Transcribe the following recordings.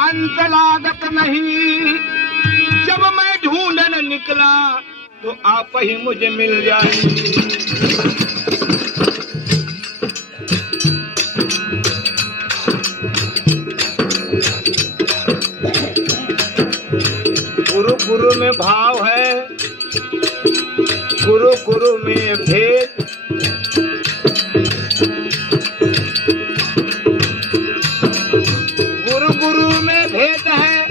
अंत लागत नहीं। जब मैं ढूंढन निकला तो आप ही मुझे मिल जाए। गुरु गुरु में भाव है, गुरु गुरु में भेद। गुरु गुरु में भेद है,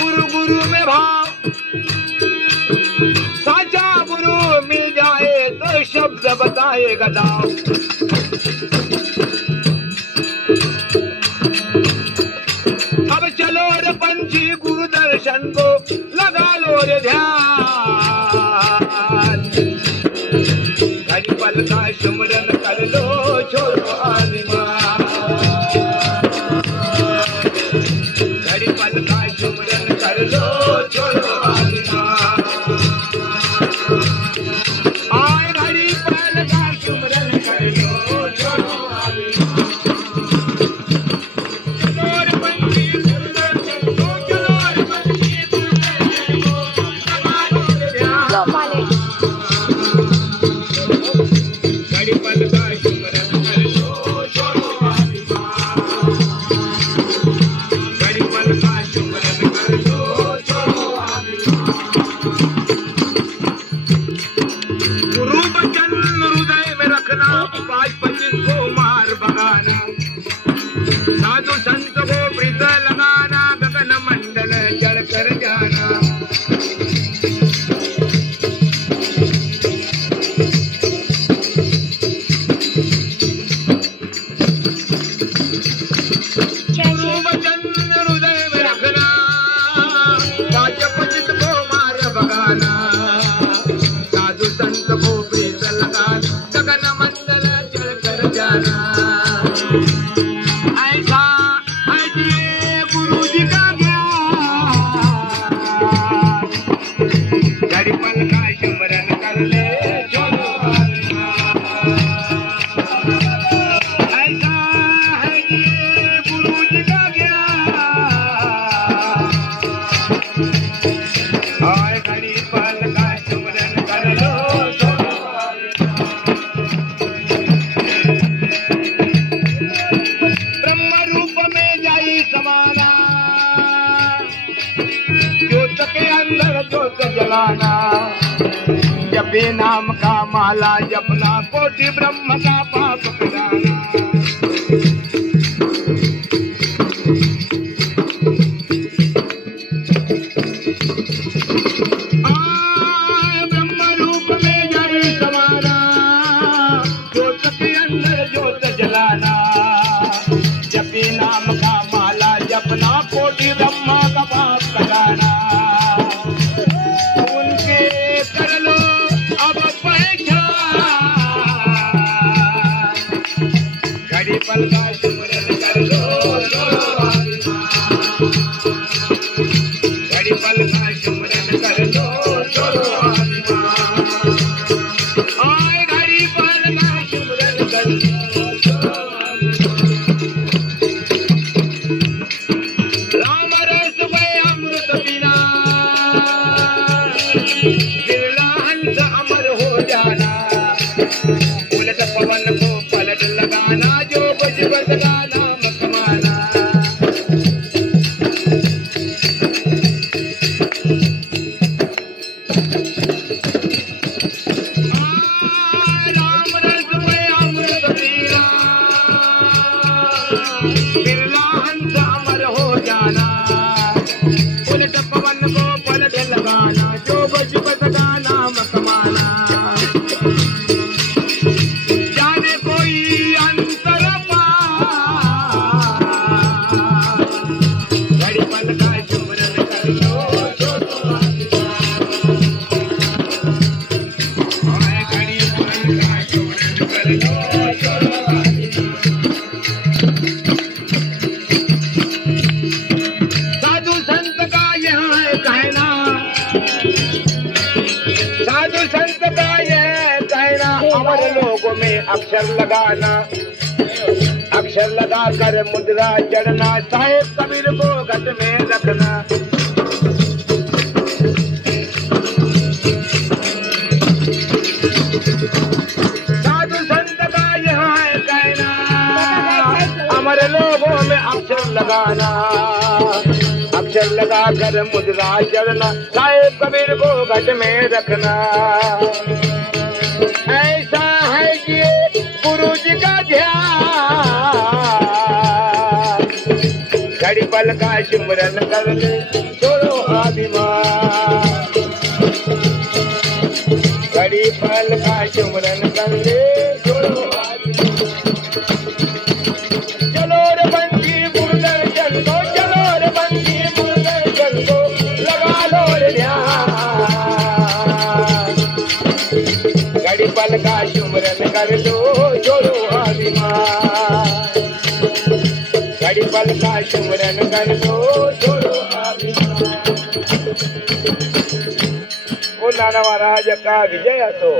गुरु गुरु में भाव। साचा गुरु मिल जाए तो शब्द बताएगा दाव। अब चलो रे पंछी गुरु दर्शन को लगा लो रे ध्यान। घड़ी पल का सुमरन कर लो, छोड़ो आदिमान। घड़ी पल का सुमरन कर लो, छोड़ो आदिमान। आए घड़ी पल का सुमरन कर लो, छोड़ो आदिमान। साधु संत को प्रीत लगाना, गगन मंडल जल कर जाना। गुरु वचन हृदय में रखना, काज पतित को मार भगाना। साधु संत को प्रीत लगाना, गगन मंडल जल कर जाना। घड़ी पल का सुमरन कर ले, छोड़ो आदिमान। ऐसा है ये गुरु जी का ज्ञान। और घड़ी पल का सुमरन कर लो, छोड़ो आदिमान। ब्रह्म रूप में जाई समाना, ज्योत के अंदर ज्योत जलाना। जपे नाम का माला जपना, कोटि ब्रह्म का पाप मिटाना। ब्रह्म रूप में जाई समाना, ज्योत के अंदर ज्योत जलाना। जपे नाम का माला जपना, कोटि ब्रह्म का पाप मिटाना। घड़ी पल का सुमरन कर लो, छोड़ो आदिमान। घड़ी पल का सुमरन कर लो, छोड़ो आदिमान। आए घड़ी पल का सुमरन कर लो, छोड़ो आदिमान। राम रस में अमृत पीना, बिरला हंस अमर हो जाना। उलट पवन को पलट लगाना, जो बजबज का नाम कमाना। राम रस में अमृत पीना, बिरला हंस अमर हो जाना। उलट पवन को पलट लगाना, जो बजबज का नाम कमाना। जाने कोई अंतर घड़ी पल का सुमरन कर लो, छोड़ो आदिमान। घड़ी पल का सुमरन कर लो, छोड़ो आदिमान। साधु संत का यह है कहना, साधु संत का यह कहना। अमर लोगों में अक्षर लगाना, अक्षर लगा कर मुद्रा जड़ना। साहेब कबीर को बगाना अक्षर लगा कर मुद्रा चलना साहेब कबीर को घट में रखना ऐसा है कि गुरु जी का ध्यान घड़ी पल का सिमरन कर ले छोड़ो अभिमान घड़ी पल का सिमरन कर ले छोड़ो अभिमान चलो रे बंदी मुर्दर चल दो चलो रे बंदी मुर्दर चल दो लगा लो रे ध्यान घड़ी पल का सिमरन कर लो छोड़ो अभिमान घड़ी पल का सिमरन कर लो छोड़ो अभिमान ओ नाना महाराज का विजय असो